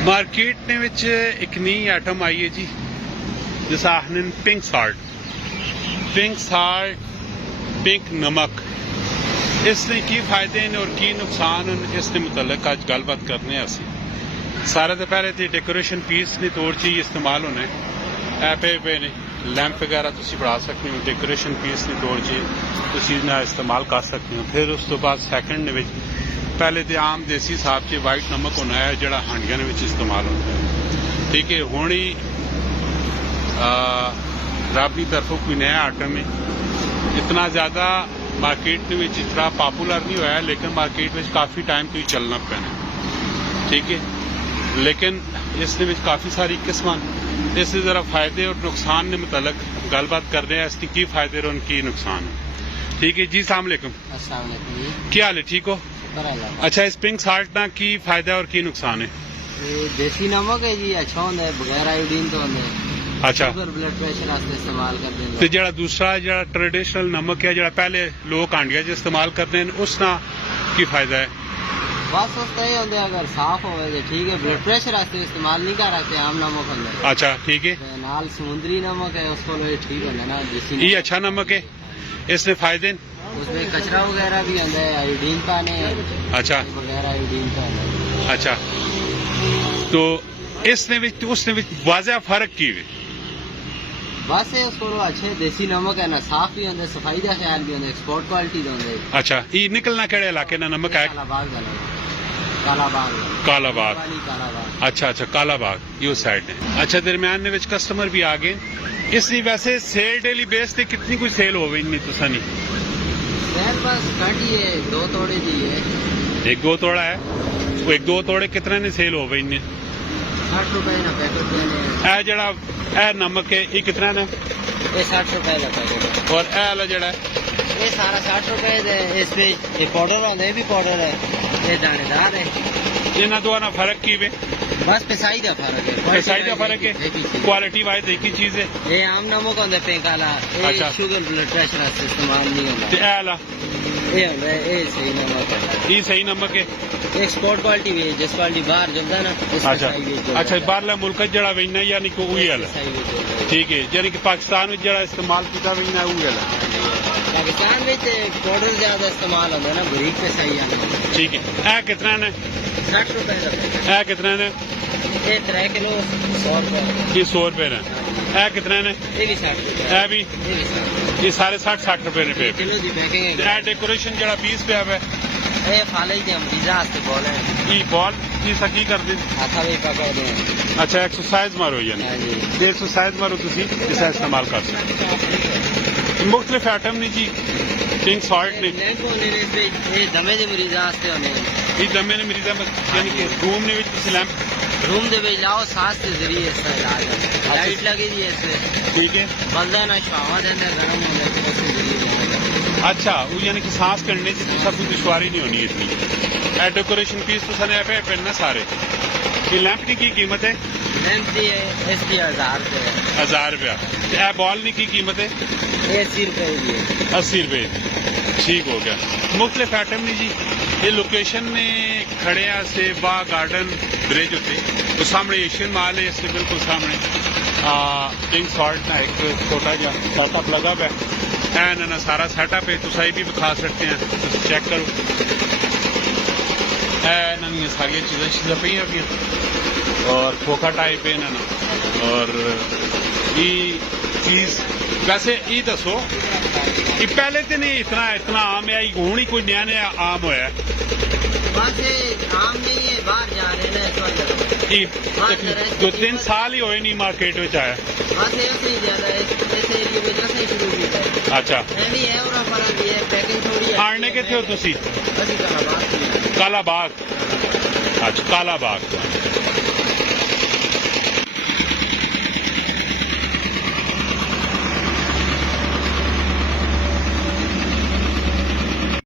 Market ने विच एक नई आइटम आई है जी, जिस आखने पिंक साल्ट, पिंक नमक। इसने की फायदे ने और की नुकसान हैं, इसके मुतलक अज गलबात करने असी। सारे तो पहले तो डेकोरेशन पीस ने तौर च इस्तेमाल होने पे ने लैंप वगैरह तुम बढ़ा सकते हो, डेकोरेशन पीस ने तौर च इस्तेमाल कर सकते हो। फिर उस तो बाद सैकेंड में पहले तो आम देसी हिसाब से वाइट नमक होना है जोड़ा हांडिया इस्तेमाल होता है। ठीक है, हुण ही रब की तरफों कोई नया आइटम है, इतना ज़्यादा मार्केट में इतना पॉपुलर नहीं होया, लेकिन मार्केट में काफ़ी टाइम तो ही चलना पैना। ठीक है, लेकिन इसमें काफ़ी सारी किस्म, इससे ज़रा फायदे और नुकसान ने मुतलक गलबात कर रहे हैं, इसके की फायदे और उनकी नुकसान है। ठीक है जी, अस्सलाम वालेकुम। क्या हाल है, ठीक हो? अच्छा, इस पिंक साल्ट ना की फायदा और की नुकसान है? देसी नमक है जी, अच्छा होता है, बगैर आयोडीन तो होता है। अच्छा, ब्लड प्रेशर वास्ते इस्तेमाल करते हैं। तो जरा दूसरा जरा ट्रेडिशनल नमक है, जरा पहले लोग हांडिया च इस्तेमाल करते हैं, उसना की फायदा है? बस उसका ये होता है, अगर साफ हो ठीक है, ब्लड प्रेशर वास्ते इस्तेमाल नहीं कर रहे, आम नमक होता है। अच्छा, ठीक है। नाल समुद्री नमक है, उसको ठीक होता है ना, देसी ये अच्छा नमक है, इसने फायदे। उसमें कचरा वगैरह भी होता है, आयोडीन पाने। अच्छा, वगैरह आयोडीन पाने। अच्छा, तो इसने उसने वाज़ह फर्क की वे? बस है उसको अच्छे देसी नमक है ना, साफ भी होता है, सफाई का ख्याल भी होता है, एक्सपोर्ट क्वालिटी का होता है। अच्छा, ये निकलना केड़े इलाके ना नमक है? कालाबाग। अच्छा अच्छा, कालाबाग ये उस साइड है। अच्छा, दरम्यान में कस्टमर भी आ गए। इसलिए वैसे सेल डेली बेस पे कितनी कुछ सेल हो गई इनमें तुसा नहीं? सेल बस घट ही है, 2 तोड़े दी है। 1-2 तोड़ा है, वो 1-2 तोड़े कितने ने सेल हो गई इनमें? 60 रुपए ना पैकेट देने। ए जड़ा ए नमक है, ये कितना ने? ये 60 रुपए का पैकेट। और ए वाला जड़ा ये सारा 60 रुपए दे। इसमें ये पाउडर होता है, भी पाउडर है, ये दानेदार है। इन्होंने दोनों ना फर्क की वे? बस पिसाई का फर्क है, पिसाई का फर्क है, क्वालिटी वाइज एक ही चीज है। ये आम नमक होता है पिंक वाला, ये शुगर ब्लड प्रेशर वास्ते इस्तेमाल नहीं होता। ए वाला ये होता है, ये सही नमक है। ये सही नमक है, एक्सपोर्ट क्वालिटी भी है, जिस क्वालिटी बाहर जब ना। अच्छा अच्छा, बाहरला मुल्क जड़ा वेचना यानी कि वही वाला? ठीक है, यानी कि पाकिस्तान में जड़ा इस्तेमाल किया वेचना वही वाला? पाकिस्तान में पाउडर ज्यादा इस्तेमाल होता है ना, बरीक पे सही है। ठीक है, ए कितना ने? 60 रुपए का। ए कितना ने? ये 3 किलो 100 रुपए। ये 100 रुपए ने। ए कितना ने? ये भी 60 रुपए। ए भी ये सारे 60 रुपए ने पे। किलो दी पैकिंग है। ए डेकोरेशन जड़ा पीस पे आवे, ये फाले ही मरीजा वास्ते बॉल है। ये बॉल की सकी कर दे। हाथा भी पकड़ दे। अच्छा, एक्सरसाइज मारो यानी? हां जी, एक्सरसाइज मारो तुसी इसे इस्तेमाल कर सकते। मुख्तलिफ आइटम ने जी पिंक साल्ट ने ये दमे दे मरीजा वास्ते होने। ये दमे ने मरीजा यानी कि रूम ने विच लैंप रूम दे विच लाओ, सांस के जरिए इसका इलाज है। लाइट लगी दी है इससे, ठीक है, बंदा ना छावा देंदा, गरम होंदा है, उसके जरिए। अच्छा, वो यानी कि सांस करने से सब कोई दुश्वारी नहीं होनी इतनी। ए डेकोरेशन पीस तो सने पे पहनना सारे। ये लैंप की कीमत है? लैंप की है इसकी 1000 रुपए। 1000 रुपया। ए बॉल की कीमत है? ये 80 रुपए की है। 80 रुपए। ठीक हो गया। मुख्तलिफ आइटम ने जी, ये लोकेशन ने खड़े से बाग गार्डन ब्रिज उत्ते, तो सामने एशियन माल है, इसके बिल्कुल सामने पिंक साल्ट ना एक छोटा जहा सेटअप लगा हुआ है ना, सारा सेटअप है, तो सही भी दिखा सकते हैं, चेक करो। ये सारी चीज़ें पे अभी और खोखा टाइप है ना, और ये चीज़ वैसे ये दसो कि पहले तो नहीं इतना आम है, हूँ ही कोई नया नया आम होया? बस आम नहीं है, बाहर जा रहे हैं। 2-3 साल ही होए नहीं मार्केट में आया। बस ऐसे ही ज्यादा ऐसे एरिया में जैसे ही शुरू हुआ है। अच्छा, नहीं है और फर्क ये पैकिंग थोड़ी है। आने के थे तुसी? कालाबाग। अच्छा, कालाबाग।